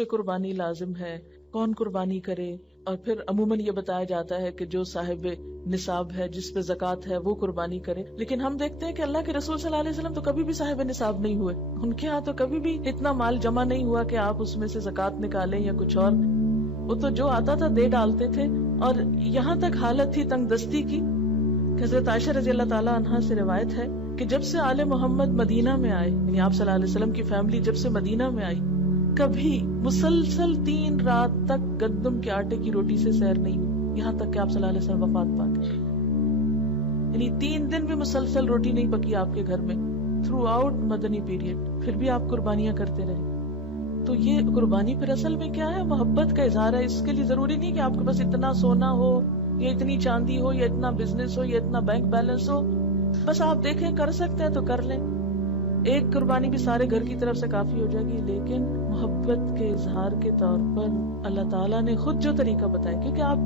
پہ قربانی لازم ہے, کون قربانی کرے, اور پھر عموماً یہ بتایا جاتا ہے کہ جو صاحب نصاب ہے, جس پہ زکوٰۃ ہے, وہ قربانی کرے. لیکن ہم دیکھتے ہیں کہ اللہ کے رسول صلی اللہ علیہ وسلم تو کبھی بھی صاحب نصاب نہیں ہوئے. ان کے ہاں تو کبھی بھی اتنا مال جمع نہیں ہوا کہ آپ اس میں سے زکوٰۃ نکالیں یا کچھ اور. وہ تو جو آتا تھا دے ڈالتے تھے. اور یہاں تک حالت تھی تنگ دستی کی, حضرت عائشہ رضی اللہ تعالیٰ عنہا سے روایت ہے کہ جب سے آل محمد مدینہ میں آئے, یعنی آپ صلی اللہ علیہ وسلم کی فیملی جب سے مدینہ میں آئی, کبھی مسلسل 3 رات تک گندم کے آٹے کی روٹی سے سیر نہیں ہوئی, یہاں تک کہ آپ صلی اللہ علیہ وسلم وفات پا گئے. یعنی 3 دن بھی مسلسل روٹی نہیں پکی آپ کے گھر میں تھرو آؤٹ مدنی پیریڈ, پھر بھی آپ قربانیاں کرتے رہے. تو یہ قربانی پھر اصل میں کیا ہے؟ محبت کا اظہار ہے. اس کے لیے ضروری نہیں کہ آپ کے پاس اتنا سونا ہو یا اتنی چاندی ہو یا اتنا بزنس ہو یا اتنا بینک بیلنس ہو. بس آپ دیکھیں کر سکتے ہیں تو کر لیں. ایک قربانی بھی سارے گھر کی طرف سے کافی ہو جائے گی. لیکن محبت کے اظہار کے طور پر اللہ تعالیٰ نے خود جو طریقہ بتایا, کیونکہ آپ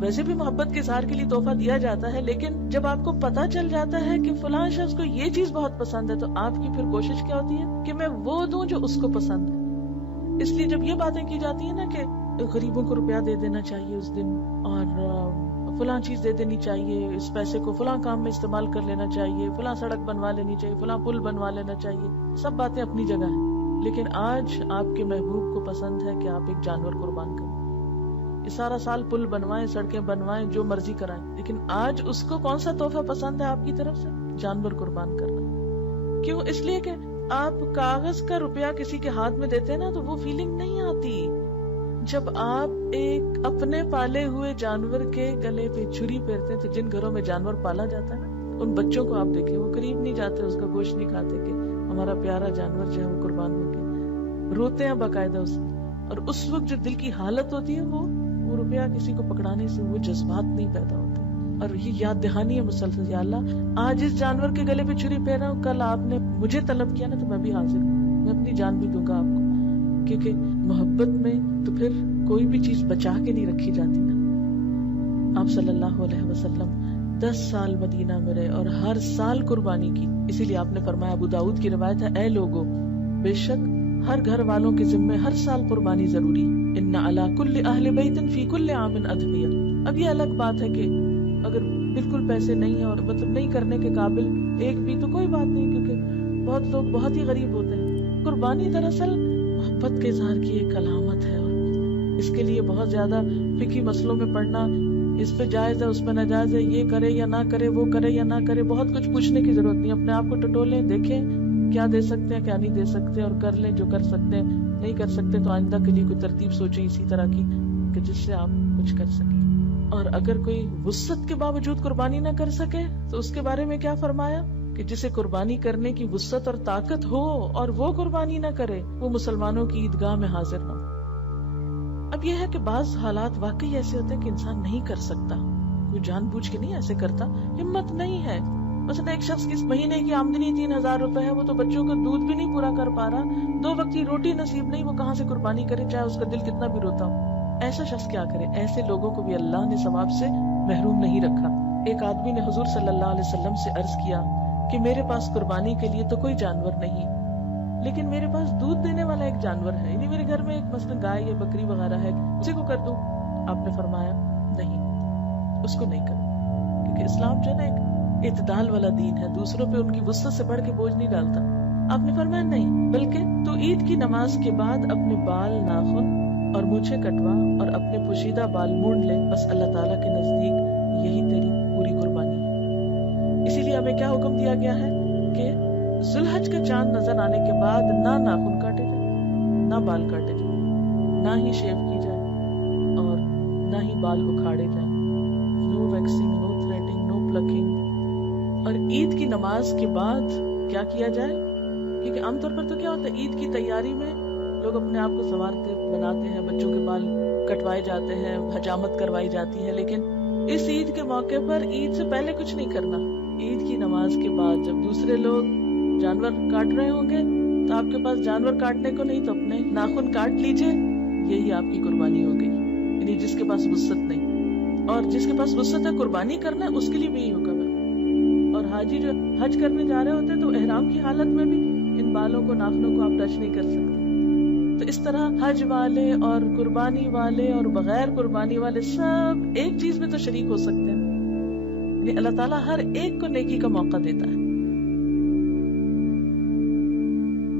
ویسے بھی محبت کے اظہار کے لیے تحفہ دیا جاتا ہے, لیکن جب آپ کو پتا چل جاتا ہے کہ فلاں شخص کو یہ چیز بہت پسند ہے, تو آپ کی پھر کوشش کیا ہوتی ہے کہ میں وہ دوں جو اس کو پسند ہے. اس لیے جب یہ باتیں کی جاتی ہیں نا کہ غریبوں کو روپیہ دے دینا چاہیے اس دن, اور فلاں چیز دے دینی چاہیے, اس پیسے کو فلاں کام میں استعمال کر لینا چاہیے, فلاں سڑک بنوا لینی چاہیے, فلاں پل بنوا لینا چاہیے, سب باتیں اپنی جگہ ہیں. لیکن آج آپ کے محبوب کو پسند ہے کہ آپ ایک جانور قربان کریں. یہ سارا سال پل بنوائیں, سڑکیں بنوائیں, جو مرضی کرائیں, لیکن آج اس کو کون سا تحفہ پسند ہے آپ کی طرف سے؟ جانور قربان کرنا. کیوں؟ اس لیے کہ آپ کاغذ کا روپیہ کسی کے ہاتھ میں دیتے ہیں نا, تو وہ فیلنگ نہیں آتی. جب آپ ایک اپنے پالے ہوئے جانور کے گلے پہ چھری پھیرتے ہیں, تو جن گھروں میں جانور پالا جاتا ہے نا, ان بچوں کو آپ دیکھیں, وہ قریب نہیں جاتے, اس کا گوشت نہیں کھاتے کہ ہمارا پیارا جانور جو ہے وہ قربان ہو گیا. روتے ہیں باقاعدہ اس. اور اس وقت جو دل کی حالت ہوتی ہے, وہ روپیہ کسی کو پکڑانے سے وہ جذبات نہیں پیدا ہوتے. اور یہ یاد دہانی ہے مسلسل, یا اللہ آج اس جانور کے گلے پہ چھری پھیر رہا ہوں, کل آپ نے مجھے طلب کیا نا تو میں بھی حاضر ہوں, میں اپنی جان بھی دوں گا آپ کو. کیونکہ محبت میں تو پھر کوئی بھی چیز بچا کے نہیں رکھی جاتی نا. آپ صلی اللہ علیہ وسلم 10 سال مدینہ میں رہے اور ہر سال قربانی کی. اسی لیے آپ نے فرمایا, ابو داؤد کی روایت ہے, اے لوگو, بے شک ہر گھر والوں کے ذمے ہر سال قربانی ضروری. ان علی کل اہل بیت فی کل عام اضحیہ. اب یہ الگ بات ہے کہ اگر بالکل پیسے نہیں ہیں اور مطلب نہیں کرنے کے قابل ایک بھی, تو کوئی بات نہیں, کیونکہ بہت لوگ بہت ہی غریب ہوتے ہیں. قربانی دراصل محبت کے اظہار کی ایک علامت ہے, اور اس کے لیے بہت زیادہ فقہی مسئلوں میں پڑھنا, اس پہ جائز ہے, اس پہ ناجائز ہے, یہ کرے یا نہ کرے, وہ کرے یا نہ کرے, بہت کچھ پوچھنے کی ضرورت نہیں. اپنے آپ کو ٹٹولیں, دیکھیں کیا دے سکتے ہیں کیا نہیں دے سکتے, اور کر لیں جو کر سکتے ہیں. نہیں کر سکتے تو آئندہ کے لیے کوئی ترتیب سوچیں اسی طرح کی کہ جس سے آپ کچھ کر سکیں. اور اگر کوئی وسعت کے باوجود قربانی نہ کر سکے تو اس کے بارے میں کیا فرمایا کہ جسے قربانی کرنے کی وسعت اور طاقت ہو اور وہ قربانی نہ کرے, وہ مسلمانوں کی عیدگاہ میں حاضر نہ ہو. اب یہ ہے کہ بعض حالات واقعی ایسے ہوتے ہیں کہ انسان نہیں کر سکتا, کوئی جان بوجھ کے نہیں ایسے کرتا, ہمت نہیں ہے. مثلا ایک شخص کی مہینے کی آمدنی 3000 روپے ہے, وہ تو بچوں کا دودھ بھی نہیں پورا کر پا رہا, 2 وقت کی روٹی نصیب نہیں, وہ کہاں سے قربانی کرے, چاہے اس کا دل کتنا بھی روتا ہو. ایسا شخص کیا کرے؟ ایسے لوگوں کو بھی اللہ نے ثواب سے محروم نہیں رکھا. ایک آدمی نے حضور صلی اللہ علیہ وسلم سے عرض کیا کہ میرے پاس قربانی کے لیے تو کوئی جانور نہیں, لیکن میرے پاس دودھ دینے والا ایک جانور ہے, یعنی میرے گھر میں ایک مثلا گائے یا بکری وغیرہ ہے, اسی کو کر دوں. آپ نے فرمایا نہیں, اس کو نہیں کرو, کیونکہ اسلام جو ہے نا ایک اعتدال والا دین ہے, دوسروں پہ ان کی وسعت سے بڑھ کے بوجھ نہیں ڈالتا. آپ نے فرمایا نہیں, بلکہ تو عید کی نماز کے بعد اپنے بال, ناخن اور مونچھیں کٹوا اور اپنے پوشیدہ بال مونڈ لے, بس اللہ تعالیٰ کے نزدیک یہی تیری پوری قربانی ہے. اسی لیے ہمیں کیا حکم دیا گیا ہے کہ ذوالحج کا چاند نظر آنے کے بعد نہ ناخن کاٹے جائیں, نہ بال کاٹے جائیں, نہ ہی شیو کی جائے, اور نہ ہی بال اکھاڑے جائیں. نو ویکسنگ, نو تھریڈنگ, نو پلکنگ. اور عید کی نماز کے بعد کیا کیا جائے, کیونکہ عام طور پر تو کیا ہوتا ہے, عید کی تیاری میں لوگ اپنے آپ کو سنوارتے بناتے ہیں, بچوں کے بال کٹوائے جاتے ہیں, حجامت کروائی جاتی ہے. لیکن اس عید کے موقع پر عید سے پہلے کچھ نہیں کرنا. عید کی نماز کے بعد جب دوسرے لوگ جانور کاٹ رہے ہوں گے تو آپ کے پاس جانور کاٹنے کو نہیں, تو اپنے ناخن کاٹ لیجئے, یہی آپ کی قربانی ہو گئی. یعنی جس کے پاس وسعت نہیں, اور جس کے پاس وسعت ہے قربانی کرنا ہے, اس کے لیے بھی یہی حکم ہے. اور حاجی جو حج کرنے جا رہے ہوتے ہیں تو احرام کی حالت میں بھی ان بالوں کو, ناخنوں کو آپ ٹچ نہیں کر سکتے. تو اس طرح حج والے اور قربانی والے اور بغیر قربانی والے سب ایک چیز میں تو شریک ہو سکتے ہیں. یعنی اللہ تعالیٰ ہر ایک کو نیکی کا موقع دیتا ہے.